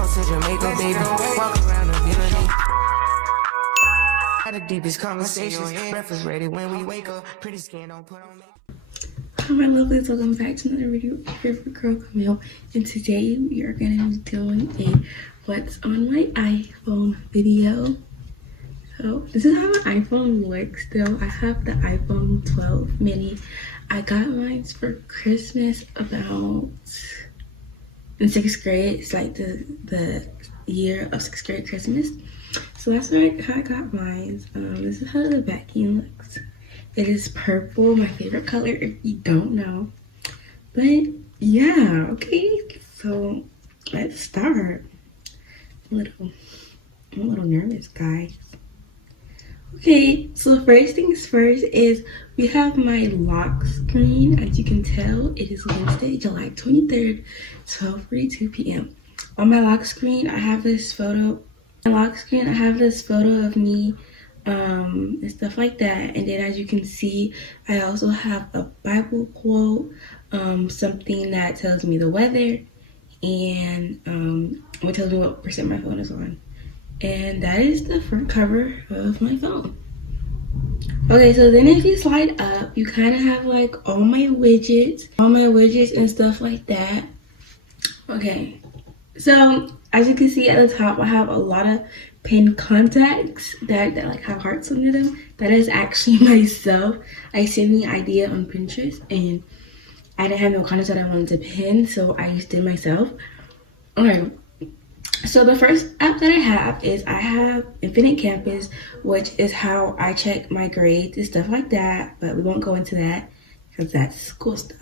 go to Jamaica, baby. Walk around the village. Had the deepest conversations. Breakfast ready when we wake up. Pretty skin don't put on makeup. Hi my lovelies, welcome back to another video with your favorite girl Camille, and today we are going to be doing a what's on my iPhone video. So this is how my iPhone looks though. I have the iPhone 12 mini. I got mine for Christmas about in 6th grade. It's like the year of 6th grade Christmas. So that's how I got mine. This is how the backing looks. It is purple, my favorite color if you don't know. But yeah, okay, so let's start. I'm a little nervous, guys. Okay, so the first things first is we have my lock screen. As you can tell, it is Wednesday, July 23rd, 12:42 p.m. On my lock screen, I have this photo. Of me and stuff like that. And then as you can see, I also have a Bible quote, something that tells me the weather, and what tells me what percent my phone is on. And that is the front cover of my phone. Okay, so then if you slide up, you kind of have like all my widgets and stuff like that. Okay, so as you can see at the top, I have a lot of pinned contacts that like have hearts under them. That is actually myself. I sent the idea on Pinterest and I didn't have no contacts that I wanted to pin, so I just did myself. Okay, so the first app that I have is I have Infinite Campus, which is how I check my grades and stuff like that, but we won't go into that because that's school stuff.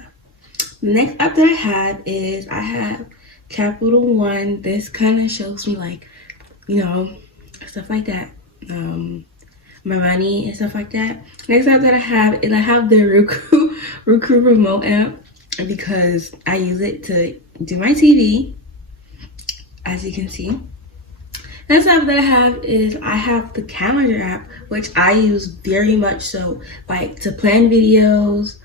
The next app that I have is I have Capital One. This kind of shows me like, you know, stuff like that, my money and stuff like that. Next app that I have is I have the Roku remote app because I use it to do my TV, as you can see. Next app that I have is I have the calendar app, which I use very much so, like to plan videos,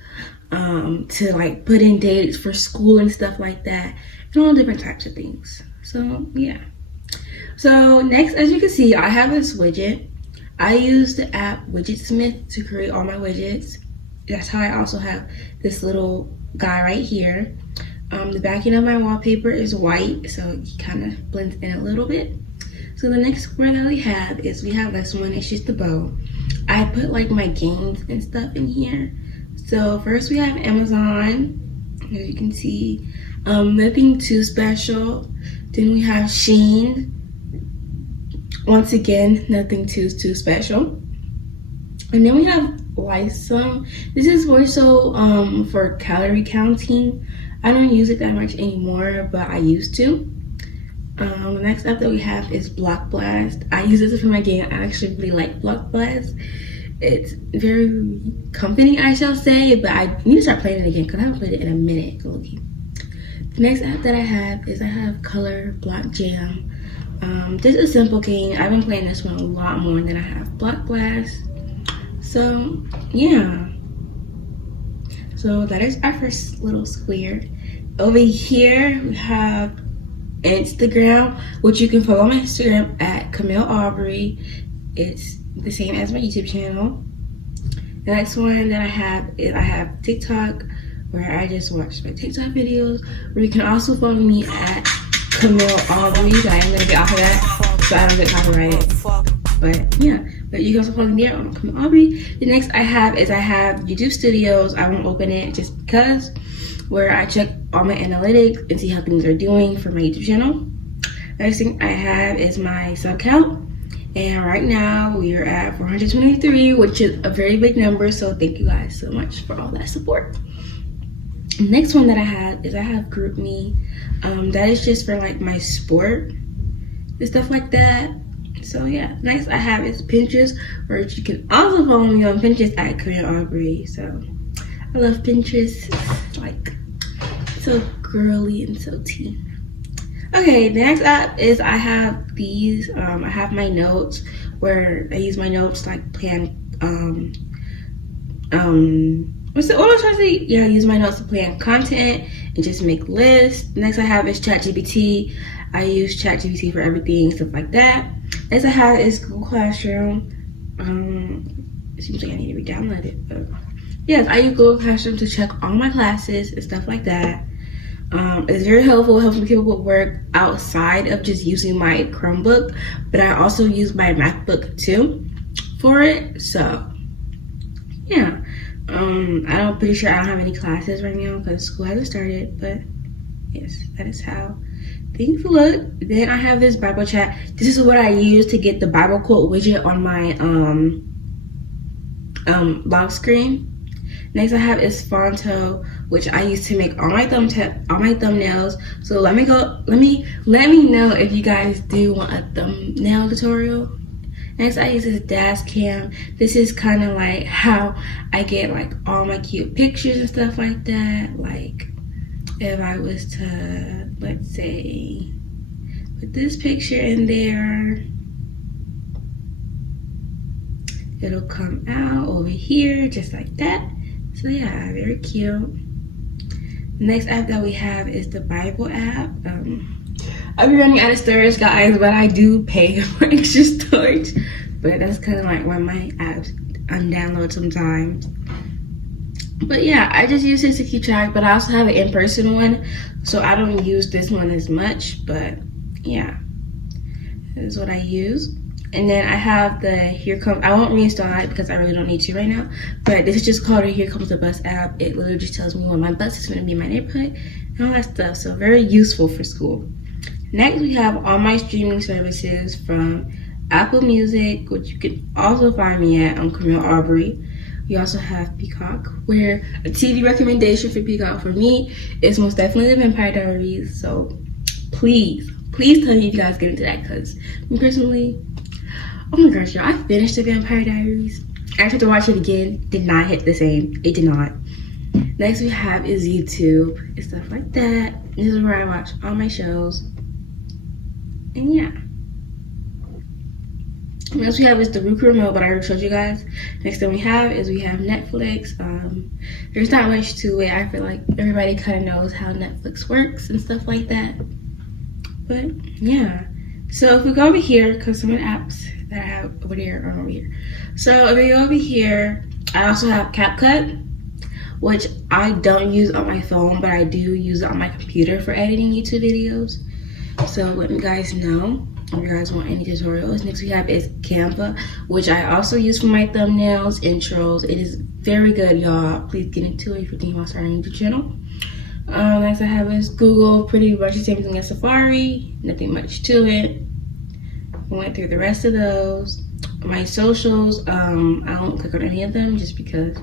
to like put in dates for school and stuff like that, and all different types of things. So yeah. So next, as you can see, I have this widget. I use the app Widgetsmith to create all my widgets. That's how I also have this little guy right here. The backing of my wallpaper is white, so it kind of blends in a little bit. So the next one that we have this one. It's just a bow. I put like my games and stuff in here. So first we have Amazon, as you can see, nothing too special. Then we have Shein. Once again, nothing too special. And then we have Lysum. This is more so for calorie counting. I don't use it that much anymore, but I used to. The next app that we have is Block Blast. I use this for my game. I actually really like Block Blast. It's very company, I shall say, but I need to start playing it again because I haven't played it in a minute. Okay. The next app that I have Color Block Jam. This is a simple game. I've been playing this one a lot more than I have Block Blast. So yeah. So that is our first little square. Over here we have Instagram, which you can follow my Instagram at Camille Aubrey. It's the same as my YouTube channel. The next one that I have is I have TikTok, where I just watch my TikTok videos. Where you can also follow me at Camille Aubrey. So I am gonna get off of that so I don't get copyrighted. But yeah, but you can also follow me there on Camille Aubrey. The next I have YouTube Studios. I won't open it just because, where I check all my analytics and see how things are doing for my YouTube channel. The next thing I have is my sub count. And right now we are at 423, which is a very big number. So thank you guys so much for all that support. The next one that I have is I have GroupMe. That is just for like my sport and stuff like that. So yeah, next I have is Pinterest, where you can also follow me on Pinterest at Camille Aubrey. So I love Pinterest. It's like so girly and so teen. Okay, the next app is I have these. I have my notes, where I use my notes like plan. What am I trying to say? Yeah, I use my notes to plan content and just make lists. Next I have is ChatGPT. I use ChatGPT for everything, stuff like that. Next I have is Google Classroom. It seems like I need to re-download it, but yes, I use Google Classroom to check all my classes and stuff like that. It's very helpful. It helps me keep up with work outside of just using my Chromebook, but I also use my MacBook too for it. So yeah, I'm pretty sure I don't have any classes right now because school hasn't started, but yes, that is how things look. Then I have this Bible chat. This is what I use to get the Bible quote widget on my lock screen. Next I have is Fonto, which I use to make all my thumbnails. So let me know if you guys do want a thumbnail tutorial. Next I use this Dash Cam. This is kind of like how I get like all my cute pictures and stuff like that. Like if I was to, let's say, put this picture in there, it'll come out over here just like that. So yeah, very cute. The next app that we have is the Bible app. I'll be running out of storage, guys, but I do pay for extra storage. But that's kind of like why my apps undownload sometimes. But yeah, I just use this to keep track, but I also have an in-person one, so I don't use this one as much, but yeah, this is what I use. And then I have the I won't reinstall it because I really don't need to right now, but this is just called a Here Comes the Bus app. It literally just tells me when my bus is going to be in my neighborhood and all that stuff, so very useful for school. Next, we have all my streaming services from Apple Music, which you can also find me at on Camille Aubrey. We also have Peacock, where a TV recommendation for Peacock for me is most definitely The Vampire Diaries. So please tell me if you guys get into that, because me personally, oh my gosh, y'all, I finished The Vampire Diaries. I tried to watch it again, did not hit the same. It did not. Next we have is YouTube and stuff like that. This is where I watch all my shows. And yeah. Next we have is the Roku remote, but I already showed you guys. Next thing we have Netflix. There's not much to it. I feel like everybody kind of knows how Netflix works and stuff like that. But yeah. So if we go over here, because some of the apps that I have over there are over here. So if we go over here, I also have CapCut, which I don't use on my phone, but I do use it on my computer for editing YouTube videos. So let me guys know if you guys want any tutorials. Next we have is Canva, which I also use for my thumbnails, intros. It is very good, y'all. Please get into it if you're thinking about starting a YouTube channel. Next I have is Google, pretty much the same thing as Safari, nothing much to it. I went through the rest of those. My socials, I won't click on any of them just because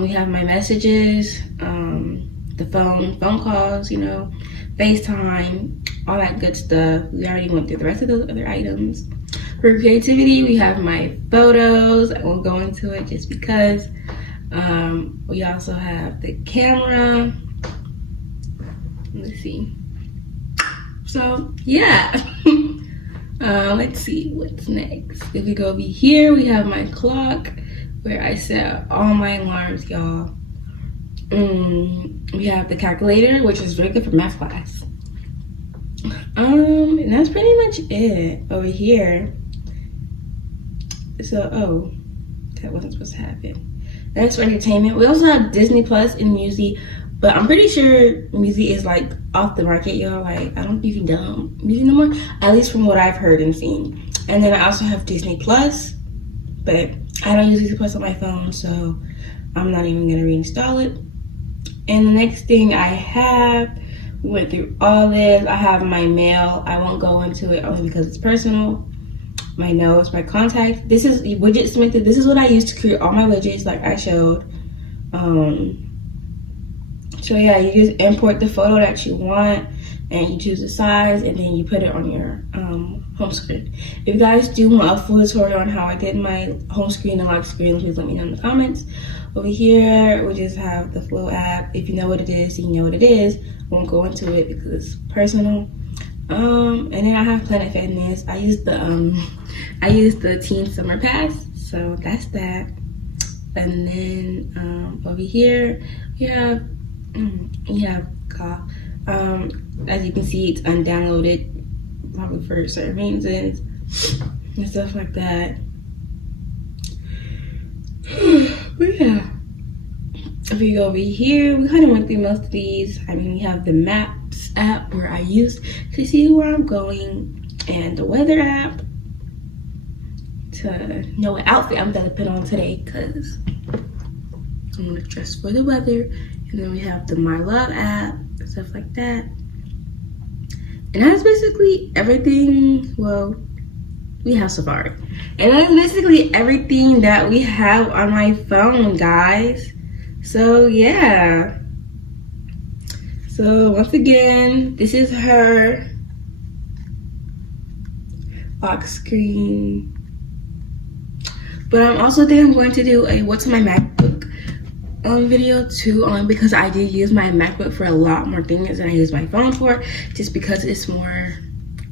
we have my messages, the phone calls, you know, FaceTime, all that good stuff. We already went through the rest of those other items. For creativity, we have my photos. I won't go into it just because. We also have the camera. Let's see. So yeah. Let's see what's next. If we go over here, we have my clock where I set all my alarms, y'all. We have the calculator, which is really good for math class. And that's pretty much it over here. So, that wasn't supposed to happen. That's for entertainment. We also have Disney Plus and Musi, but I'm pretty sure Musi is like off the market, y'all. Like, I don't even know Musi no more, at least from what I've heard and seen. And then I also have Disney Plus, but I don't use Disney Plus on my phone, so I'm not even gonna reinstall it. And the next thing I have, we went through all this. I have my mail. I won't go into it only because it's personal. My notes, my contacts. This is widget submitted. This is what I use to create all my widgets, like I showed. So yeah, you just import the photo that you want, and you choose the size, and then you put it on your home screen. If you guys do want a full tutorial on how I did my home screen and lock screen, please let me know in the comments. Over here, we just have the Flow app. If you know what it is, you know what it is. I won't go into it because it's personal. And then I have Planet Fitness. I use the Teen Summer Pass, so that's that. And then over here, you have as you can see, it's undownloaded. probably for certain reasons and stuff like that. But yeah, if we go over here, we kind of went through most of these. I mean, we have the Maps app where I use to see where I'm going, and the Weather app to know what outfit I'm gonna put on today because I'm gonna dress for the weather. And then we have the My Love app and stuff like that. And that's basically everything. Well, we have Safari. And that's basically everything that we have on my phone, guys. So yeah. So once again, this is her lock screen. But I'm also think I'm going to do a what's my MacBook video too, because I did use my MacBook for a lot more things than I use my phone for, just because it's more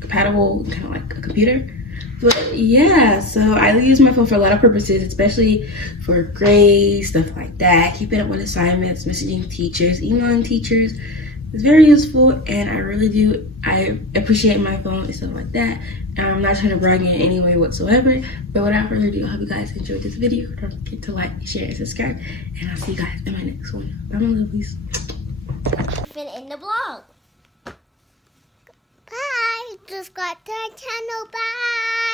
compatible, kind of like a computer. But yeah, so I use my phone for a lot of purposes, especially for grades, stuff like that, keeping up with assignments, messaging teachers, emailing teachers. It's very useful, and I appreciate my phone and stuff like that. I'm not trying to brag in any way whatsoever, but without further ado, I hope you guys enjoyed this video. Don't forget to like, share, and subscribe, and I'll see you guys in my next one. Bye, my lovelies. In the blog. Bye. Subscribe to our channel. Bye.